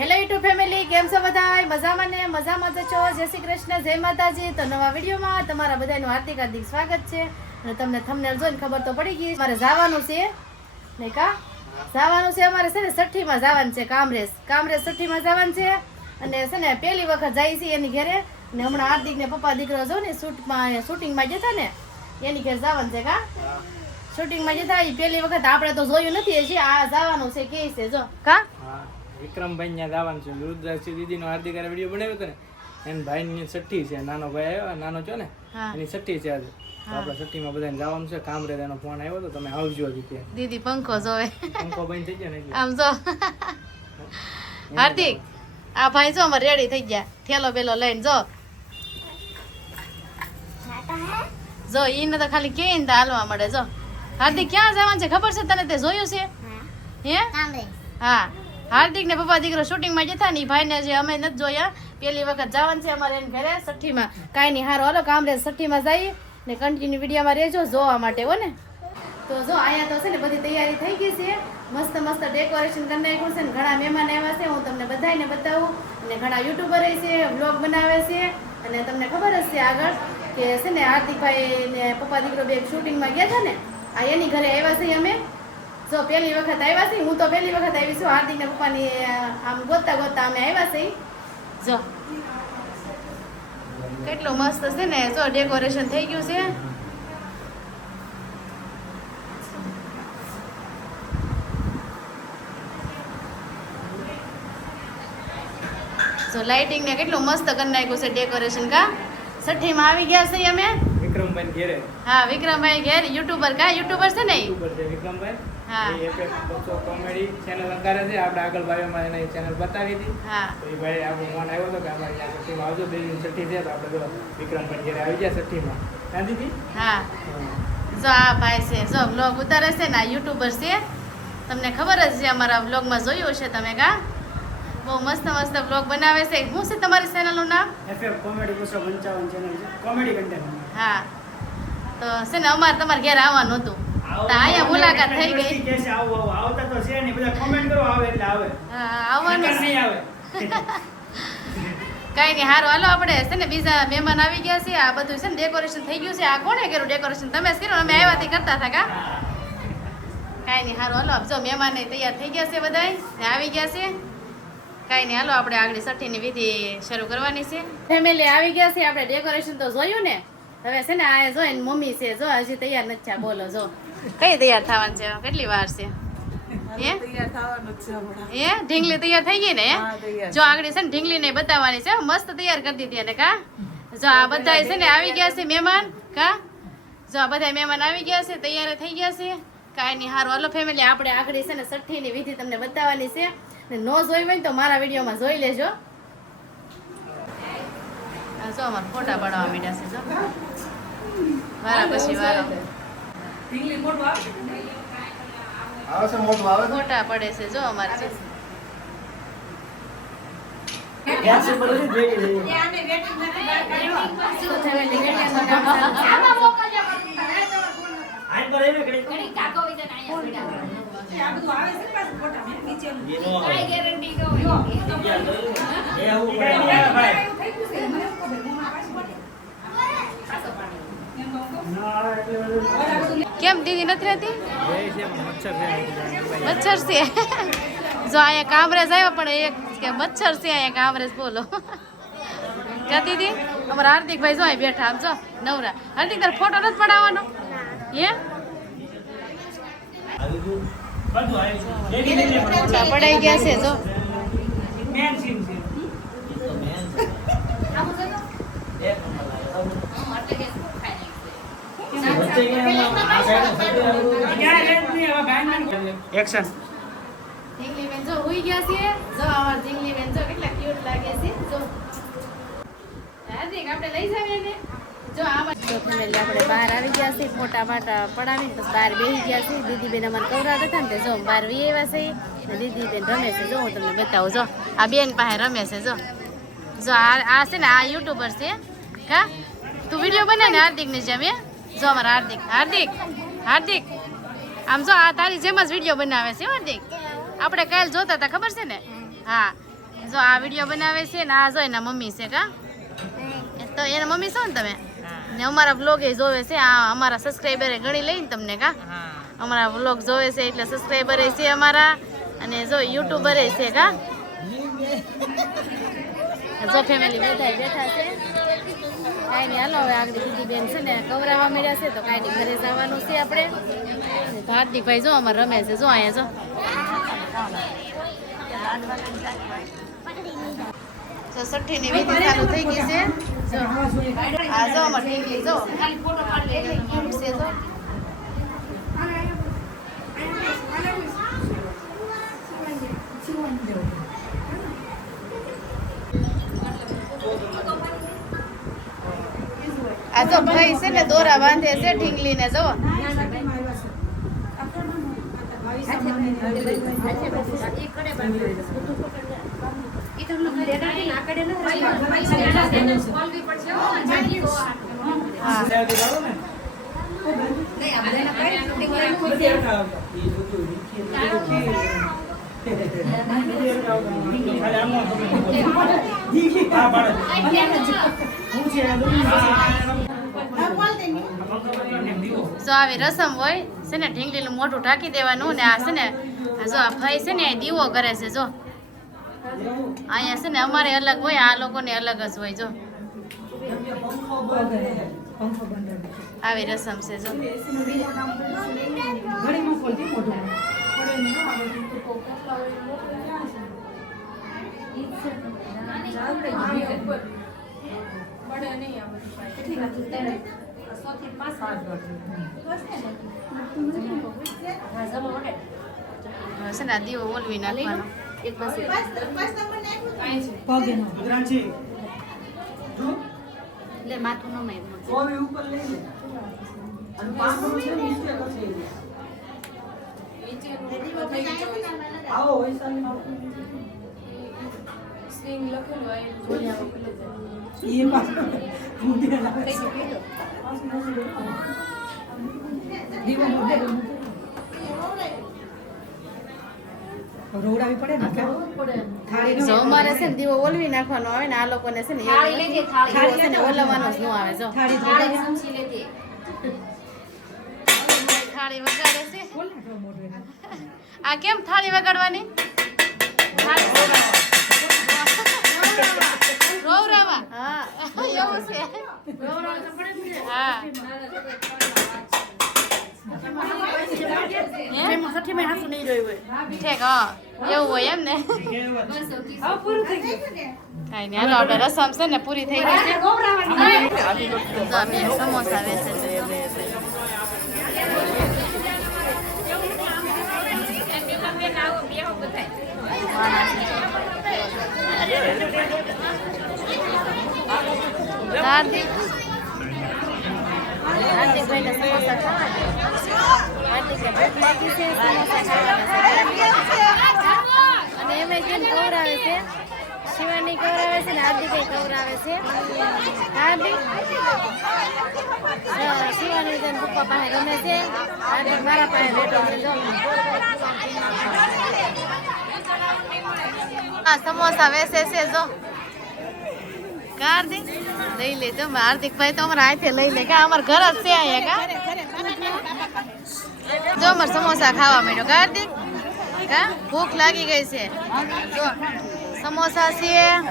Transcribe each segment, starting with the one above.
Hello YouTube family, કેમ છો બધાય? મજામાં ને? મજામાં જ છો? જય શ્રી કૃષ્ણ, જય માતાજી. તો નવા વિડીયોમાં તમારા બધાનું હાર્દિક હાર્દિક સ્વાગત છે. અને તમને થંબનેલ જોઈને ખબર તો પડી ગઈ મારે જવાનું છે ને કા જવાનું છે. અમારે છે ને છઠ્ઠીમાં જવાનું છે, કામરેજ છઠ્ઠીમાં જવાનું છે. અને છે ને પહેલી વખત જાય છે એની ઘરે. ને હમણાં હાર્દિક ને પપ્પા દીકરો જો ને શૂટિંગમાં જતા ને એની ઘરે જવાનું છે. કા શૂટિંગમાં જતા એ પહેલી વખત આપણે તો જોયું નથી હજી. આ જવાનું છે કે છે જો કા વિક્રમભાઈ ત્યાં જવાનું છે. રુદ્રાક્ષી દીદીનો હાર્દિક વિડીયો બનાવ્યો હતો ને એના ભાઈની છઠ્ઠી છે. નાનો ભાઈ આવ્યો, નાનો છો ને એની છઠ્ઠી છે આજે. આપણા છઠ્ઠીમાં બધાને જવાનું છે. કામરેજ એનો ફોન આવ્યો તો તમે આવજો હજી ત્યાં. દીદી પંખો જોવે, પંખો બંધ થઈ ગયો ને એટલે આમ જો હાર્દિક આ ભાઈ જો અમારે રેડી થઈ ગયા થેલો બેલો લઈને. જો ઈને તો ખાલી કે ને હાલવા મળે. જો હાર્દિક ક્યાં જવાનું છે ખબર છે તને? તે જોયું છે હે? હા, હાર્દિક ને પપ્પા દીકરો શૂટિંગમાં જતા ને ભાઈ ને જે અમે નથી જોયા. પહેલી વખત જવાનું છે અમારે એને ઘરે છઠ્ઠીમાં. કાંઈ નહીં, હારો હાલો કામરેજ છઠ્ઠીમાં જઈએ ને કન્ટિન્યુ વિડીયોમાં રહેજો જોવા માટે હો ને. તો જો અહીંયા તો છે ને બધી તૈયારી થઈ ગઈ છે. મસ્ત મસ્ત ડેકોરેશન કરી નાખ્યું છે ને ઘણા મહેમાન આવ્યા છે. હું તમને બધાને બતાવું. અને ઘણા યુટ્યુબર છે, વ્લોગ બનાવે છે. અને તમને ખબર જ છે આગળ કે છે ને હાર્દિકભાઈ ને પપ્પા દીકરો બે શૂટિંગમાં ગયા હતા ને, આ એની ઘરે આવ્યા છે અમે. જો પહેલી વખત આવ્યા છે, હું તો પહેલી વખત આવી છું. હાર્દિક ને પપ્પાની આમ ગોતતા ગોતતા અમે આવ્યા છે. જો કેટલું મસ્ત છે ને, જો ડેકોરેશન થઈ ગયું છે. જો લાઇટિંગ ને કેટલું મસ્ત કરી નાખ્યું છે ડેકોરેશન. કા છઠ્ઠીમાં આવી ગયા છે અમે વિક્રમભાઈ ઘેરે. હા, વિક્રમભાઈ ઘેર યુટ્યુબર. કા યુટ્યુબર છે ને યુટ્યુબર છે વિક્રમભાઈ. હા, એ એફએફ બસો કોમેડી ચેનલ અંકારે છે. આપણે આગળ ભાઈઓમાં એને ચેનલ બતાવી હતી. હા. તો એ ભાઈ આપણો ફોન આવ્યો હતો કે અમારે ત્યાં છઠ્ઠીમાં આવજો. બેની છઠ્ઠી છે તો આપણે જો વિક્રમભાઈ ઘેરે આવી ગયા છઠ્ઠીમાં. ગાંધીજી હા. જો આ ભાઈ છે, જો વ્લોગ ઉતારે છે ને, યુટ્યુબર છે. તમને ખબર જ છે, અમારા વ્લોગમાં જોયું છે તમે. કા બહુ મસ્ત મસ્ત વ્લોગ બનાવે છે. શું છે તમારી ચેનલનું નામ? એફએફ કોમેડી 255 ચેનલ છે, કોમેડી કન્ટેન્ટ. હા, તો છે ને અમારે તમારે ઘેર આવવાનું હતું તો અહીંયા મુલાકાત થઈ ગઈ. કે છે આવો આવો આવતા તો છે નહીં, બધા કોમેન્ટ કરો આવે એટલે આવે. હા, આવવાનું નકર નહીં આવે. કઈ નહીં, હારું હાલો. આપણે છે ને બીજા મહેમાન આવી ગયા છે. આ બધું છે ને ડેકોરેશન થઈ ગયું છે. આ કોણે કર્યું ડેકોરેશન? તમે જ કર્યું? અમે આવ્યા થી કરતા હતા. કા કઈ નહીં, હારું હાલો. જો મહેમાન તૈયાર થઈ ગયા છે, બધા આવી ગયા છે. કઈ નહીં, હાલો આપણે આગળ છઠ્ઠીની વિધિ શરૂ કરવાની છે. ફેમિલી આવી ગયા છે. આપણે ડેકોરેશન તો જોયું ને. હવે છે ને આ જો એની મમ્મી છે, જો હજી તૈયાર નથી થયા. બોલો જો કઈ તૈયાર થવાનું છે? કેટલી વાર છે? ઢીંગલી તૈયાર થઈ ગઈ ને? જો આગળ છે ને ઢીંગલી ને બતાવવાની છે. મસ્ત તૈયાર કરી દીધી એને. કા જો આ બધા છે ને આવી ગયા છે મહેમાન. કા જો આ બધા મહેમાન આવી ગયા છે, તૈયાર થઈ ગયા છે. કાંઈ નહીં, હારું હાલો ફેમિલી. આપણે આગળ છે ને છઠ્ઠીની વિધિ તમને બતાવવાની છે. ને ન જોઈ હોય તો મારા વિડીયોમાં જોઈ લેજો. જો અમારે ફોટા પાડવા માંડ્યા છે. જો વારા પછી વારો ફોટા પડે છે. જો અમારે છે કેમ દીદી નથી રહેતી? મચ્છર છે. જો અહીંયા કામરેજ આવ્યો પણ એક કે મચ્છર છે અહીંયા કામરેજ. બોલો ક્યાં દીદી? અમારા હાર્દિકભાઈ જો અહીં બેઠા. આમ જો નવરા. હાર્દિક તાર ફોટો નથી પડાવવાનો? પડાઈ ગયા છે. જો એક્શન. ઢીંગલી બેન જો હુઈ ગયા છે. જો અમાર ઢીંગલી બેન જો કેટલા ક્યુટ લાગે છે. જો હાર્દિક આપણે લઈ જાવીએ ને. જો આમાં તો ફેમિલી આપણે બહાર આવી ગયા છે. ફોટા માટા પડાવીને પછી બહાર બેસી ગયા છે. દીદી બેન અમારે કવરાતા હતા ને જો બહાર વી આવ્યા છે. દીદી બેન રમે છે. જો હું તમને બતાવું. જો આ બેન પાસે રમે છે. જો જો આ છે ને આ યુટ્યુબર છે. કા તું વિડીયો બનાવે ને હાર્દિક ની જેમ? જો અમારા હાર્દિક આમ જો આ તારી જેમ જ વિડીયો બનાવે છે હાર્દિક. આપણે કાલ જોતા હતા ખબર છે ને? હા, જો આ વિડીયો બનાવે છે ને આ જો એના મમ્મી છે કા તો એના મમ્મી છો ને તમે ને અમારા વ્લોગ એ જોવે છે આ અમારા સબસ્ક્રાઈબરે ગણી લઈને તમને કા અમારા વ્લોગ જોવે છે એટલે સબસ્ક્રાઈબરે છે અમારા અને જો યુટ્યુબરે છે કા જો ફેમિલી બધા બેઠા છે કાંઈ નહીં હાલો હવે આગળ દીદી બેન છે ને કવરાવા મળ્યા છે તો કાંઈ નહીં ઘરે જવાનું છે આપણે તો હાર્દિકભાઈ જો અમારે રમે છે જો અહીંયા જો છઠ્ઠીની વિધિ ચાલુ થઈ ગઈ છે જો આ જો અમાર ઢીંગલી જો ખાલી ફોટો પાડી લે એટલે ક્યુટ છે જો આ જો ભાઈ છે ને દોરા બાંધે છે ઢીંગલીને જો જો આવી રસમ હોય છે ને ઢીંગલીનું મોઢું ઢાંકી દેવાનું ને આ છે ને જો આ ભાઈ છે ને આ દીવો કરે છે જો અહીંયા છે ને અમારે અલગ હોય આ લોકોને અલગ જ હોય જો આવી રસમ છે જો છે ને દીવો ઓલવી નાખવાનો માથું ન રોવડાવી પડે ને જો અમારે છે ને દીવો ઓલવી નાખવાનો આવે ને આ લોકોને છે ને દીવો છે ને ઓલવવાનો જ ન આવે જો થાળી વગાડે છે આ કેમ થાળી વગાડવાની રોવરાવા હા એવું છે હા ઠીક હા એવું હોય એમ ને કાંઈ નહીં હાલો આપણે રસમ છે ને પૂરી થઈ ગઈ છે સમોસા વેચે છે હાર્દિકભાઈને સમોસા ખાવા હાર્દિકને ભૂખ લાગી છે સમોસા ખાવાના અને એમાં કેમ કવરાવે છે શિવાની કવરાવે છે ને હાર્દિક કવરાવે છે હાર્દિક શિવાની બેન પપ્પા પાસે ગમે છે હાર્દિક મારા પાસે બેઠો છે જો આ સમોસા વેચે છે જો હાર્દિક લઈ લેજો હાર્દિકભાઈ તો અમારા હાથે લઈ લે કા અમાર ઘર જ છે અહીંયા કા જો અમાર સમોસા ખાવા માંડ્યો કા હાર્દિક કા ભૂખ લાગી ગઈ છે જો સમોસા છે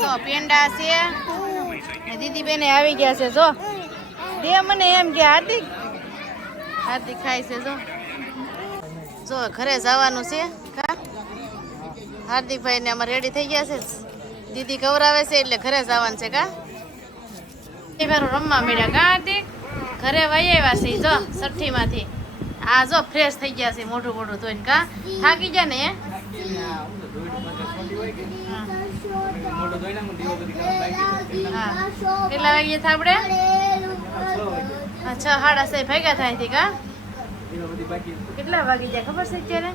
જો પેંડા છે ને દીદી બેને આવી ગયા છે જો દે મને એમ કે હાર્દિક હાર્દિક ખાય છે જો ઘરે જવાનું છે કા હાર્દિકભાઈ ને અમારે રેડી થઈ ગયા છે દીદી કવરાવે છે એટલે ઘરે જવાનું છે કા એ ફેરો રમવા મળ્યા કા હાર્દિક ઘરે વહી આવ્યા છે જો છઠ્ઠી માંથી આ જો ફ્રેશ થઈ ગયા છે મોઢું મોઢું ધોઈને કા થાકી ગયા ને કેટલા વાગે થાબડે 6:30 ભેગા થાય છે કા કેટલા વાગી જાય ખબર છે અત્યારે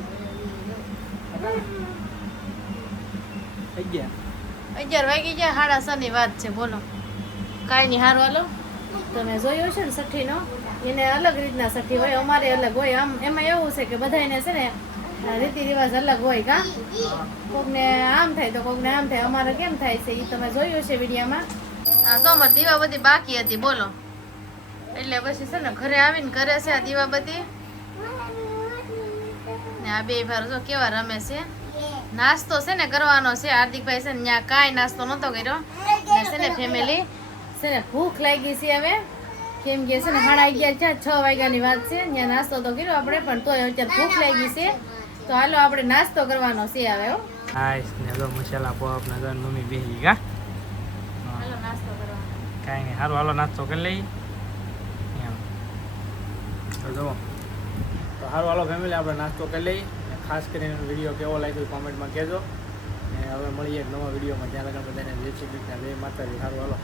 11 વાગી ગયા 6:30 ની વાત છે બોલો કાંઈ નહીં હારું હાલો તમે જોયો છે ને છઠ્ઠીનો એને અલગ રીતના છઠ્ઠી હોય અમારે અલગ હોય આમ એમાં એવું છે કે બધાને છે ને રીતિ રિવાજ અલગ હોય કા કોકને આમ થાય તો કોકને આમ થાય અમારે કેમ થાય છે એ તમે જોયું છે વિડીયોમાં હા તો અમારે દીવાબત્તી બાકી હતી બોલો એટલે પછી છે ને ઘરે આવીને કરે છે આ દીવાબત્તી ને આ બે ભાઈ જો કેવા રમે છે નાસ્તો છે ને કરવાનો છે હાર્દિકભાઈ છે ને ત્યાં કાંઈ નાસ્તો નહોતો કર્યો ને છે ને ફેમિલી છે ને ભૂખ લાગી છે હવે કેમ કે છે ને 11:30 છે 6 વાગ્યાની વાત છે ત્યાં નાસ્તો તો કર્યો આપણે પણ તોય અત્યારે ભૂખ લાગી છે તો હાલો આપણે નાસ્તો કરવાનો છે હવે હો હાઈસ ને જો મસાલા પોપ ને જો મમ્મી બેહી કા હાલો નાસ્તો કરવાનો કાંઈ નહીં સારું હાલો નાસ્તો કરી લઈ એમ તો જો તો સારું હાલો ફેમિલી આપણે નાસ્તો કરી લઈ ને ખાસ કરીને વિડીયો કેવો લાગ્યો કોમેન્ટમાં કહેજો ને હવે મળીએ એક નવા વિડીયોમાં ત્યાં લગન બધાને જય શ્રી કૃષ્ણ જય માતાજી સારું હાલો